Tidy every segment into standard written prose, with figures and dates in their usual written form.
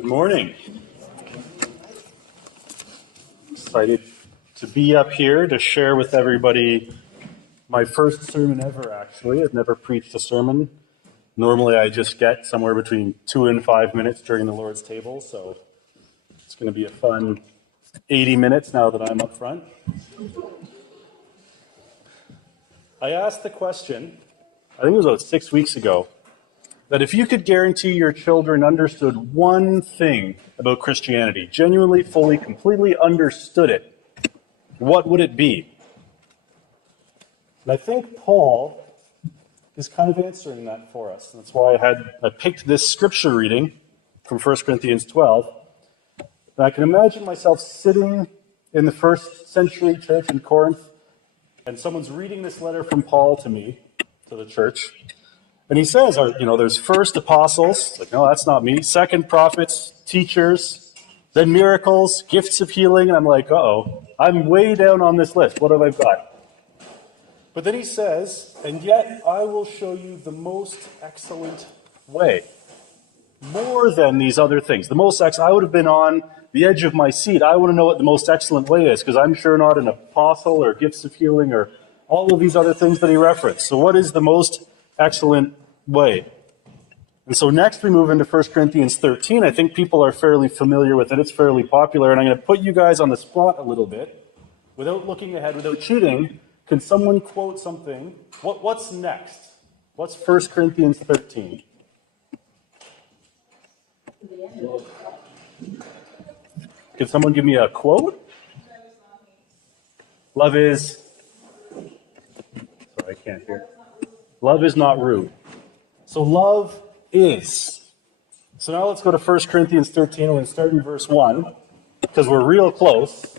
Good morning. Excited to be up here to share with everybody my first sermon ever, actually. I've never preached a sermon. Normally I just get somewhere between 2 and 5 minutes during the Lord's table, so it's going to be a fun 80 minutes now that I'm up front. I asked the question, I think it was about 6 weeks ago, that if you could guarantee your children understood one thing about Christianity, genuinely, fully, completely understood it, what would it be? And I think Paul is kind of answering that for us. That's why I picked this scripture reading from 1 Corinthians 12. And I can imagine myself sitting in the first century church in Corinth, and someone's reading this letter from Paul to me, to the church. And he says, there's first apostles, like, no, that's not me. Second prophets, teachers, then miracles, gifts of healing. And I'm like, I'm way down on this list. What have I got? But then he says, and yet I will show you the most excellent way. More than these other things. I would have been on the edge of my seat. I want to know what the most excellent way is, because I'm sure not an apostle or gifts of healing or all of these other things that he referenced. So what is the most excellent way? And so next we move into 1 Corinthians 13. I think people are fairly familiar with it. It's fairly popular. And I'm going to put you guys on the spot a little bit. Without looking ahead, without cheating, can someone quote something? What's next? What's 1 Corinthians 13? Can someone give me a quote? Love is... Sorry, I can't hear. Love is not rude. So love is. So now let's go to 1 Corinthians 13. We're going to start in verse 1, because we're real close.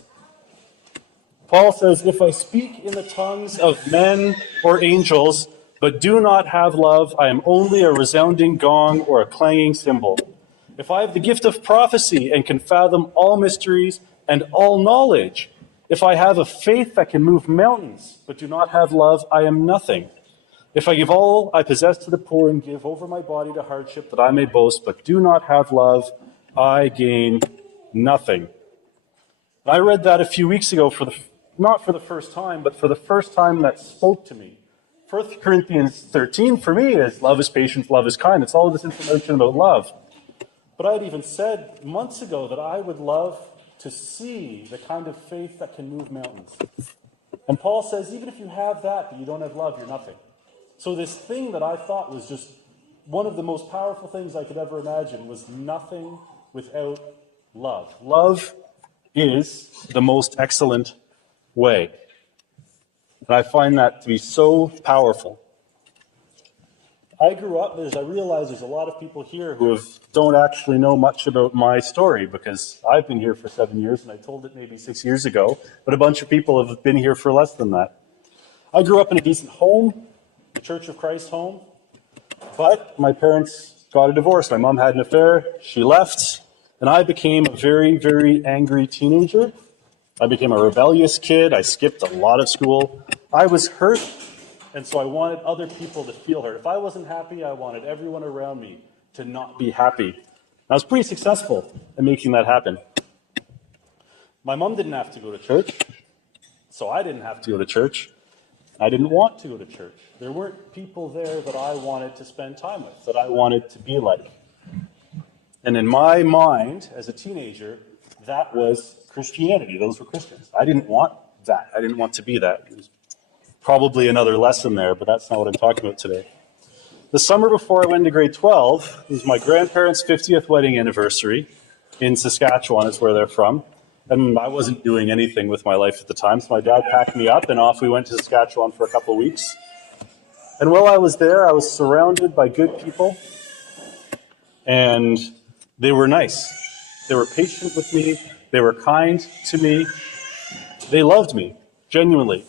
Paul says, if I speak in the tongues of men or angels, but do not have love, I am only a resounding gong or a clanging cymbal. If I have the gift of prophecy and can fathom all mysteries and all knowledge, if I have a faith that can move mountains, but do not have love, I am nothing. If I give all I possess to the poor and give over my body to hardship that I may boast, but do not have love, I gain nothing. I read that a few weeks ago, not for the first time, but for the first time that spoke to me. 1 Corinthians 13 for me is love is patient, love is kind. It's all of this information about love. But I had even said months ago that I would love to see the kind of faith that can move mountains. And Paul says, even if you have that, but you don't have love, you're nothing. So this thing that I thought was just one of the most powerful things I could ever imagine was nothing without love. Love is the most excellent way. And I find that to be so powerful. I grew up, I realize there's a lot of people here who don't actually know much about my story, because I've been here for 7 years, and I told it maybe 6 years ago, but a bunch of people have been here for less than that. I grew up in a decent home, the Church of Christ home, but my parents got a divorce. My mom had an affair, she left, and I became a very, very angry teenager. I became a rebellious kid. I skipped a lot of school. I was hurt, and so I wanted other people to feel hurt. If I wasn't happy, I wanted everyone around me to not be happy. I was pretty successful in making that happen. My mom didn't have to go to church, so I didn't have to go to church. I didn't want to go to church. There weren't people there that I wanted to spend time with, that I wanted to be like. And in my mind, as a teenager, that was Christianity. Those were Christians. I didn't want that. I didn't want to be that. There's probably another lesson there, but that's not what I'm talking about today. The summer before I went to grade 12 was my grandparents' 50th wedding anniversary in Saskatchewan, is where they're from. And I wasn't doing anything with my life at the time, so my dad packed me up and off we went to Saskatchewan for a couple of weeks. And while I was there, I was surrounded by good people, and they were nice. They were patient with me. They were kind to me. They loved me, genuinely.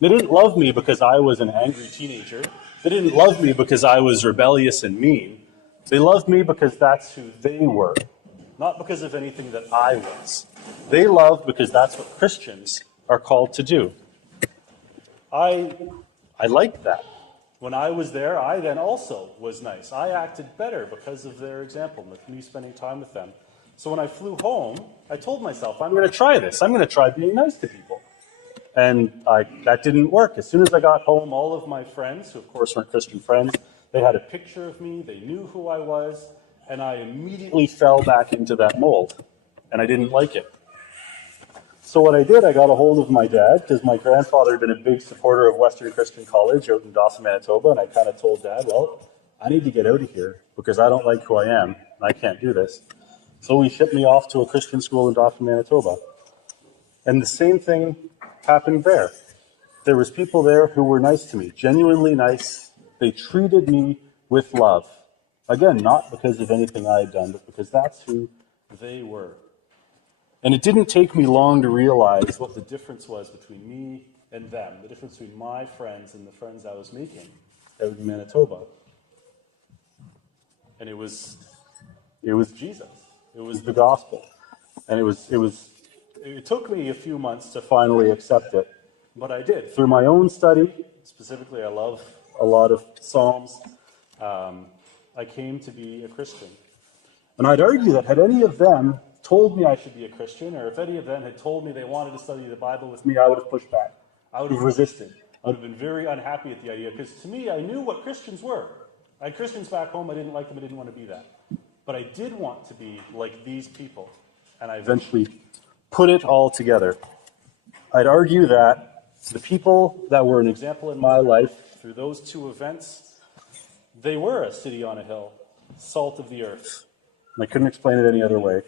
They didn't love me because I was an angry teenager. They didn't love me because I was rebellious and mean. They loved me because that's who they were, not because of anything that I was. They loved because that's what Christians are called to do. I liked that. When I was there, I then also was nice. I acted better because of their example, with me spending time with them. So when I flew home, I told myself, I'm going to try this. I'm going to try being nice to people. And that didn't work. As soon as I got home, all of my friends, who of course weren't Christian friends, they had a picture of me, they knew who I was, and I immediately fell back into that mold. And I didn't like it. So what I did, I got a hold of my dad, because my grandfather had been a big supporter of Western Christian College out in Dawson, Manitoba, and I kind of told Dad, well, I need to get out of here, because I don't like who I am, and I can't do this. So he shipped me off to a Christian school in Dawson, Manitoba. And the same thing happened there. There was people there who were nice to me, genuinely nice. They treated me with love. Again, not because of anything I had done, but because that's who they were. And it didn't take me long to realize what the difference was between me and them, the difference between my friends and the friends I was making out in Manitoba. And it was Jesus. It was the gospel. And it took me a few months to finally accept it, but I did. Through my own study, specifically I love a lot of Psalms, I came to be a Christian. And I'd argue that had any of them told me I should be a Christian, or if any of them had told me they wanted to study the Bible with me, I would have pushed back. I would have resisted. I would have been very unhappy at the idea, because to me, I knew what Christians were. I had Christians back home, I didn't like them, I didn't want to be that. But I did want to be like these people, and I eventually put it all together. I'd argue that the people that were an example in my life through those two events, they were a city on a hill, salt of the earth. And I couldn't explain it any other way.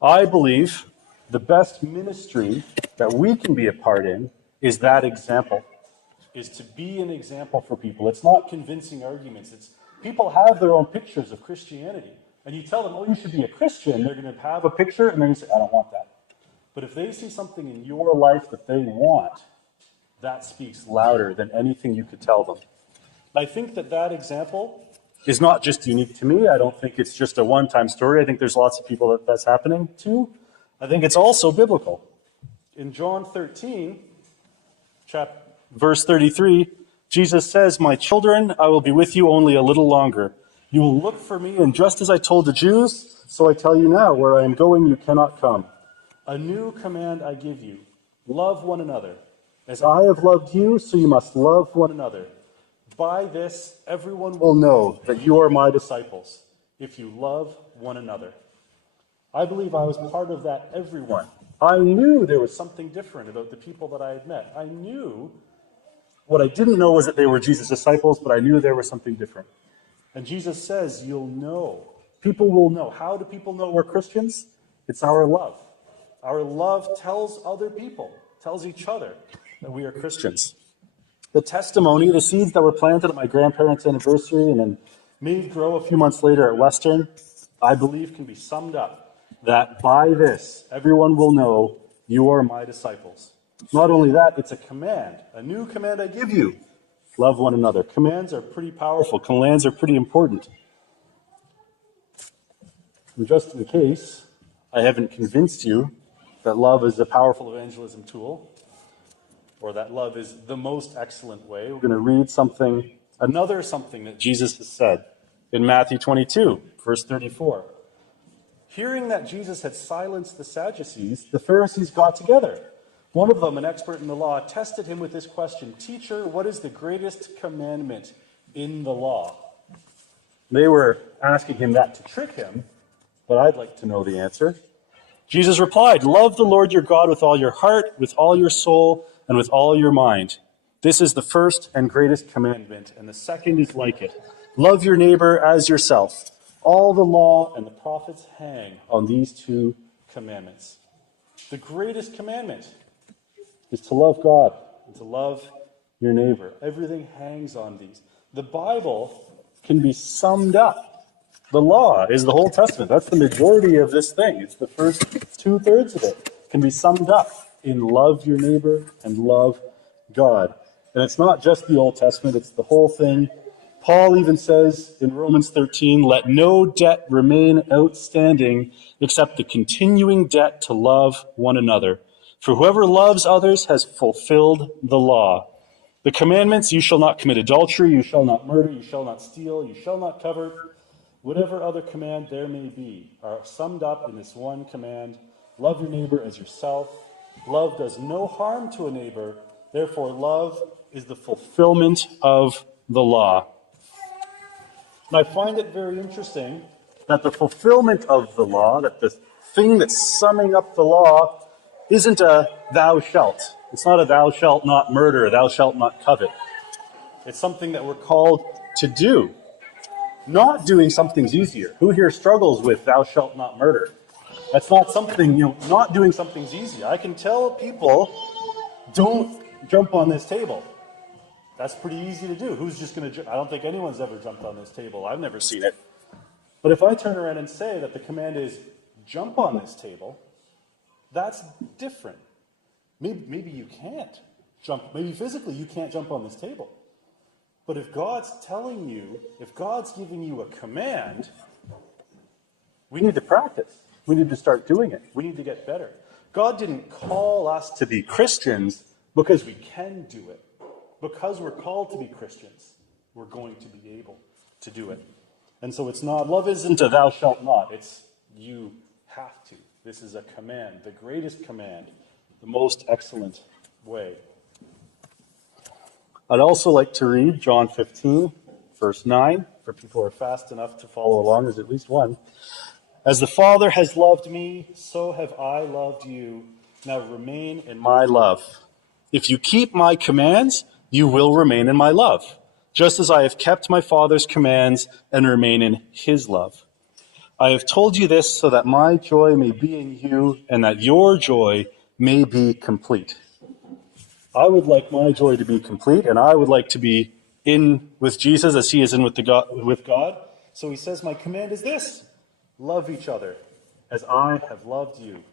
I believe the best ministry that we can be a part in is that example, is to be an example for people. It's not convincing arguments. It's people have their own pictures of Christianity. And you tell them, oh, you should be a Christian, they're going to have a picture, and they're going to say, I don't want that. But if they see something in your life that they want, that speaks louder than anything you could tell them. I think that example is not just unique to me. I don't think it's just a one-time story. I think there's lots of people that's happening to. I think it's also biblical. In John 13, verse 33, Jesus says, my children, I will be with you only a little longer. You will look for me, and just as I told the Jews, so I tell you now, where I am going, you cannot come. A new command I give you, love one another. As I have loved you, so you must love one another. By this, everyone will know that you are my disciples, if you love one another. I believe I was part of that everyone. I knew there was something different about the people that I had met. I knew, what I didn't know was that they were Jesus' disciples, but I knew there was something different. And Jesus says, you'll know. People will know. How do people know we're Christians? It's our love. Our love tells other people, tells each other that we are Christians. The testimony, the seeds that were planted at my grandparents' anniversary and then made grow a few months later at Western, I believe can be summed up that by this, everyone will know you are my disciples. Not only that, it's a command, a new command I give you. Love one another. Commands are pretty powerful. Commands are pretty important. And just in case I haven't convinced you that love is a powerful evangelism tool, or that love is the most excellent way, we're going to read another something that Jesus has said in Matthew 22, verse 34. Hearing that Jesus had silenced the Sadducees, the Pharisees got together. One of them, an expert in the law, tested him with this question, Teacher, what is the greatest commandment in the law? They were asking him that to trick him, but I'd like to know the answer. Jesus replied, love the Lord your God with all your heart, with all your soul, and with all your mind. This is the first and greatest commandment, and the second is like it. Love your neighbor as yourself. All the law and the prophets hang on these two commandments. The greatest commandment is to love God and to love your neighbor. Everything hangs on these. The Bible can be summed up. The law is the whole Testament. That's the majority of this thing. It's the first 2/3 of it. It can be summed up in love your neighbor and love God. And it's not just the Old Testament, it's the whole thing. Paul even says in Romans 13, let no debt remain outstanding except the continuing debt to love one another. For whoever loves others has fulfilled the law. The commandments, you shall not commit adultery, you shall not murder, you shall not steal, you shall not covet, Whatever other command there may be are summed up in this one command: love your neighbor as yourself. Love does no harm to a neighbor. Therefore, love is the fulfillment of the law. And I find it very interesting that the fulfillment of the law, that the thing that's summing up the law, isn't a thou shalt. It's not a thou shalt not murder, thou shalt not covet. It's something that we're called to do. Not doing something's easier. Who here struggles with thou shalt not murder? That's not something, not doing something's easy. I can tell people, don't jump on this table. That's pretty easy to do. Who's just going to I don't think anyone's ever jumped on this table. I've never seen it. But if I turn around and say that the command is jump on this table, that's different. Maybe you can't jump. Maybe physically you can't jump on this table. But if God's telling you, if God's giving you a command, we need to practice. We need to start doing it. We need to get better. God didn't call us to be Christians because we can do it. Because we're called to be Christians, we're going to be able to do it. And so it's not, love isn't a thou shalt not. It's you have to. This is a command, the greatest command, the most excellent way. I'd also like to read John 15, verse 9, for people who are fast enough to follow along. There's at least one. As the Father has loved me, so have I loved you. Now remain in my love. If you keep my commands, you will remain in my love, just as I have kept my Father's commands and remain in his love. I have told you this so that my joy may be in you and that your joy may be complete. I would like my joy to be complete, and I would like to be in with Jesus as he is in with God. So he says, my command is this: love each other as I have loved you.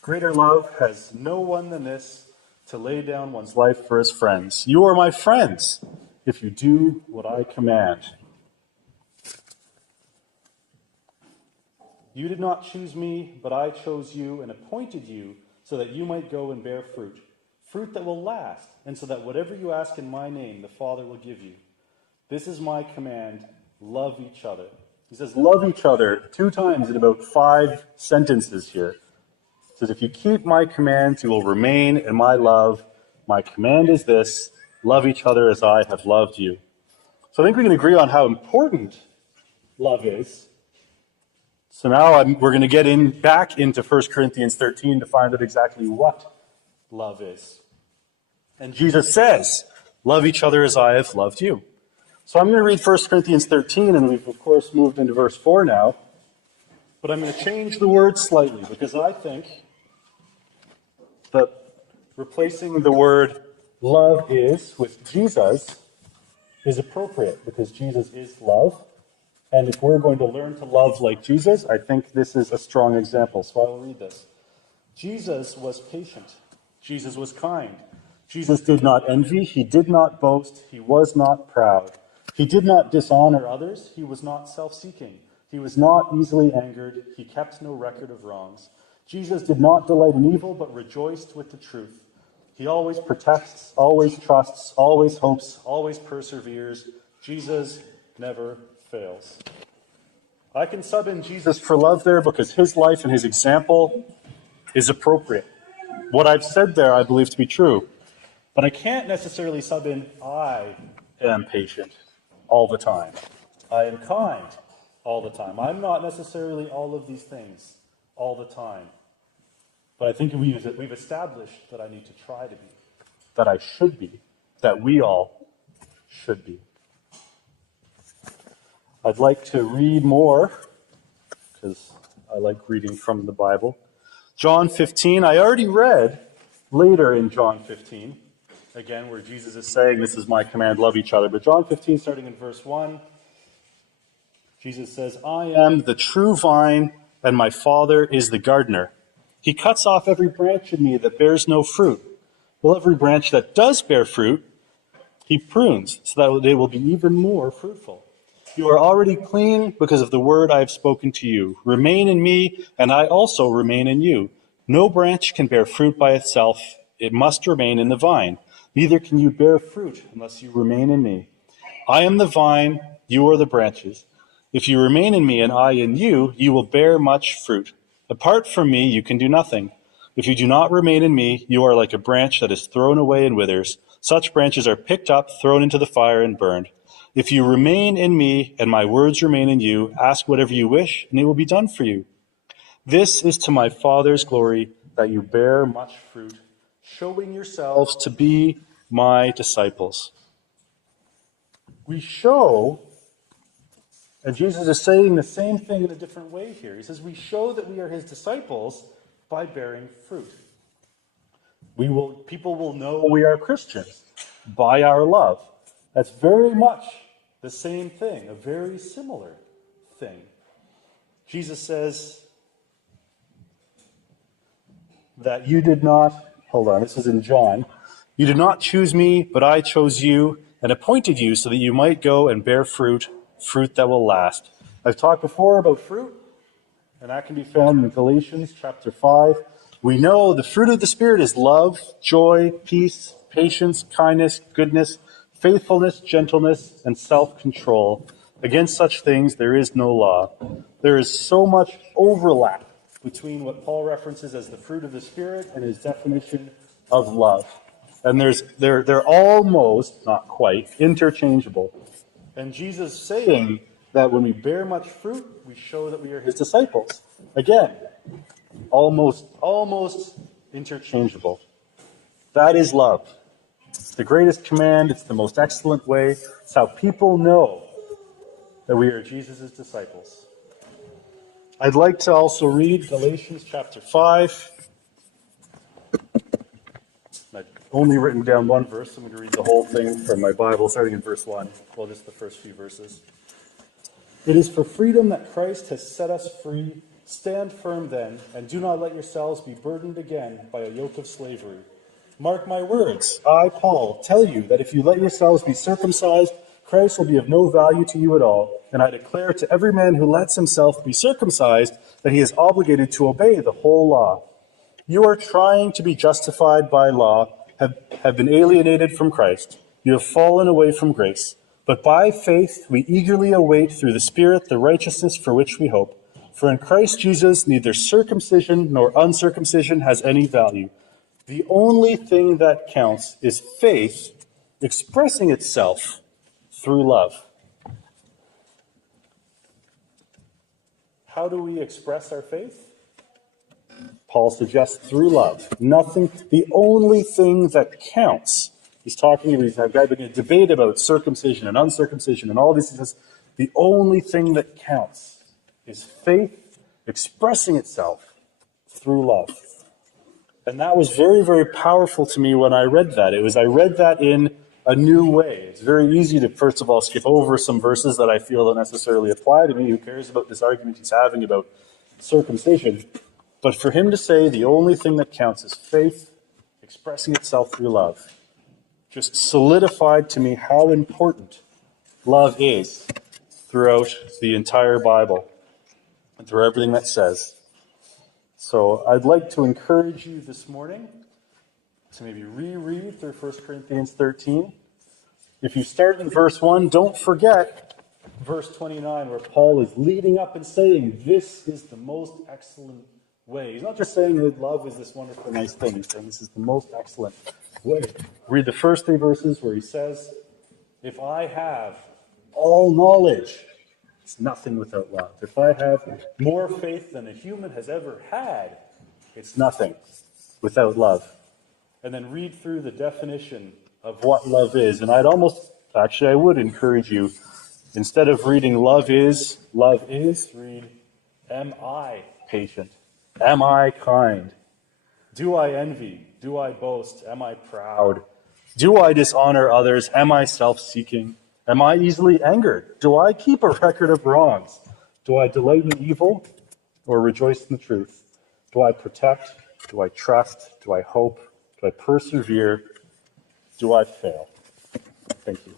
Greater love has no one than this, to lay down one's life for his friends. You are my friends if you do what I command. You did not choose me, but I chose you and appointed you so that you might go and bear fruit. Fruit that will last, and so that whatever you ask in my name, the Father will give you. This is my command: love each other. He says love each other 2 times in about 5 sentences here. He says, if you keep my commands, you will remain in my love. My command is this: love each other as I have loved you. So I think we can agree on how important love is. So now we're going to get back into 1 Corinthians 13 to find out exactly what love is. And Jesus says, love each other as I have loved you. So I'm going to read 1 Corinthians 13, and we've, of course, moved into verse 4 now. But I'm going to change the word slightly, because I think that replacing the word love is with Jesus is appropriate, because Jesus is love. And if we're going to learn to love like Jesus, I think this is a strong example. So I will read this. Jesus was patient. Jesus was kind. Jesus did not envy. He did not boast. He was not proud. He did not dishonor others. He was not self-seeking. He was not easily angered. He kept no record of wrongs. Jesus did not delight in evil, but rejoiced with the truth. He always protects, always trusts, always hopes, always perseveres. Jesus never fails. I can sub in Jesus for love there because his life and his example is appropriate. What I've said there I believe to be true. But I can't necessarily sub in I am patient all the time. I am kind all the time. I'm not necessarily all of these things all the time. But I think we've established that I need to try to be, that I should be, that we all should be. I'd like to read more, because I like reading from the Bible. John 15, I already read later in John 15, again, where Jesus is saying, this is my command, love each other. But John 15, starting in verse 1, Jesus says, I am the true vine, and my Father is the gardener. He cuts off every branch in me that bears no fruit. Well, every branch that does bear fruit, he prunes, so that they will be even more fruitful. You are already clean because of the word I have spoken to you. Remain in me, and I also remain in you. No branch can bear fruit by itself. It must remain in the vine. Neither can you bear fruit unless you remain in me. I am the vine, you are the branches. If you remain in me and I in you, you will bear much fruit. Apart from me, you can do nothing. If you do not remain in me, you are like a branch that is thrown away and withers. Such branches are picked up, thrown into the fire, and burned. If you remain in me and my words remain in you, ask whatever you wish, and it will be done for you. This is to my Father's glory, that you bear much fruit, showing yourselves to be my disciples. We show, and Jesus is saying the same thing in a different way here. He says we show that we are his disciples by bearing fruit. People will know we are Christians by our love. That's very much the same thing, a very similar thing. Jesus says that you did not, this is in John, you did not choose me, but I chose you and appointed you so that you might go and bear fruit, fruit that will last. I've talked before about fruit, and that can be found in Galatians chapter 5. We know the fruit of the Spirit is love, joy, peace, patience, kindness, goodness, faithfulness, gentleness, and self-control. Against such things there is no law. There is so much overlap between what Paul references as the fruit of the Spirit and his definition of love. And they're almost, not quite, interchangeable. And Jesus saying that when we bear much fruit, we show that we are his disciples. Again, almost interchangeable. That is love. It's the greatest command. It's the most excellent way. It's how people know that we are Jesus' disciples. I'd like to also read Galatians chapter 5. I've only written down one verse. I'm going to read the whole thing from my Bible, starting in verse 1. Well, just the first few verses. It is for freedom that Christ has set us free. Stand firm then, and do not let yourselves be burdened again by a yoke of slavery. Mark my words. I, Paul, tell you that if you let yourselves be circumcised, Christ will be of no value to you at all. And I declare to every man who lets himself be circumcised that he is obligated to obey the whole law. You are trying to be justified by law, have been alienated from Christ. You have fallen away from grace. But by faith we eagerly await through the Spirit the righteousness for which we hope. For in Christ Jesus neither circumcision nor uncircumcision has any value. The only thing that counts is faith expressing itself through love. How do we express our faith? Paul suggests through love. Nothing, the only thing that counts. He's talking, he's having a debate about circumcision and uncircumcision and all this. He says, the only thing that counts is faith expressing itself through love. And that was very, very powerful to me when I read that. I read that in a new way. It's very easy to, first of all, skip over some verses that I feel don't necessarily apply to me. Who cares about this argument he's having about circumcision? But for him to say the only thing that counts is faith expressing itself through love just solidified to me how important love is throughout the entire Bible and through everything that says. So I'd like to encourage you this morning to maybe reread through 1 Corinthians 13. If you start in verse 1, don't forget verse 29 where Paul is leading up and saying, this is the most excellent way. He's not just saying that love is this wonderful, nice thing. He's saying this is the most excellent way. Read the first 3 verses where he says, if I have all knowledge, it's nothing without love. If I have more faith than a human has ever had, it's nothing without love. And then read through the definition of what love is. And I would encourage you, instead of reading love is, read, am I patient? Am I kind? Do I envy? Do I boast? Am I proud? Do I dishonor others? Am I self-seeking? Am I easily angered? Do I keep a record of wrongs? Do I delight in evil or rejoice in the truth? Do I protect? Do I trust? Do I hope? Do I persevere? Do I fail? Thank you.